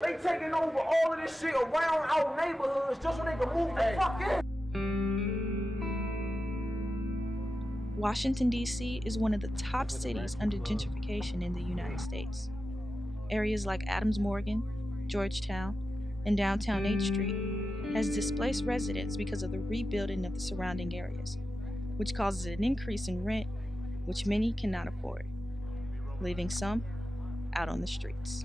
They taking over all of this shit around our neighborhoods just so they can move the fuck in. Washington, D.C. is one of the top cities under gentrification in the United States. Areas like Adams Morgan, Georgetown, and downtown H Street has displaced residents because of the rebuilding of the surrounding areas, which causes an increase in rent, which many cannot afford, leaving some out on the streets.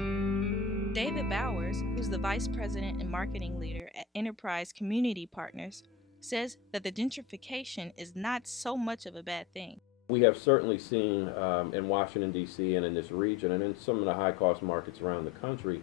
David Bowers, who's the Vice President and Marketing Leader at Enterprise Community Partners, says that the gentrification is not so much of a bad thing. We have certainly seen in Washington, D.C. and in this region and in some of the high-cost markets around the country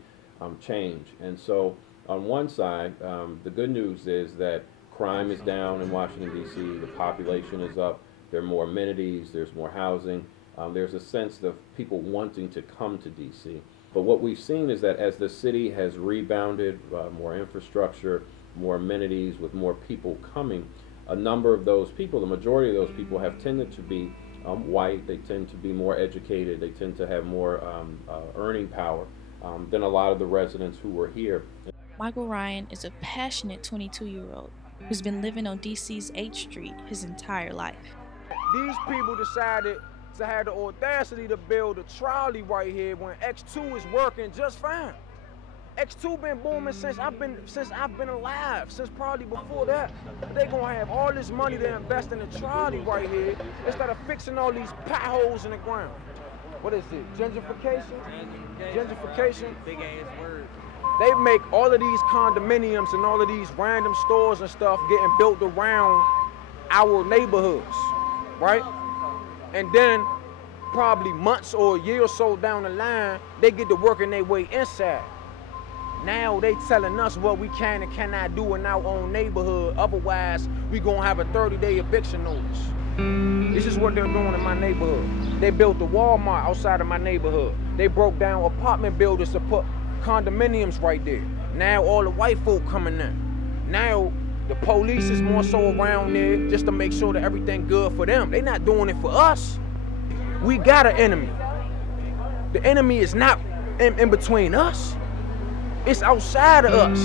change. And so on one side, the good news is that crime is down in Washington, D.C. The population is up. There are more amenities. There's more housing. There's a sense of people wanting to come to D.C. But what we've seen is that as the city has rebounded, more infrastructure, more amenities, with more people coming, a number of those people, the majority of those people, have tended to be white. They tend to be more educated. They tend to have more earning power than a lot of the residents who were here. Michael Ryan is a passionate 22-year-old who's been living on DC's H Street his entire life. These people decided to have the audacity to build a trolley right here when X2 is working just fine. X2 been booming since I've been alive, since probably before that. They gonna have all this money to invest in the trolley right here instead of fixing all these potholes in the ground. What is it? Gentrification? Gentrification? Big ass word. They make all of these condominiums and all of these random stores and stuff getting built around our neighborhoods, right? And then probably months or a year or so down the line, they get to working their way inside. Now they telling us what we can and cannot do in our own neighborhood. Otherwise, we gonna have a 30-day eviction notice. This is what they're doing in my neighborhood. They built a Walmart outside of my neighborhood. They broke down apartment buildings to put condominiums right there. Now all the white folk coming in. Now the police is more so around there just to make sure that everything good for them. They not doing it for us. We got an enemy. The enemy is not in between us. It's outside of us.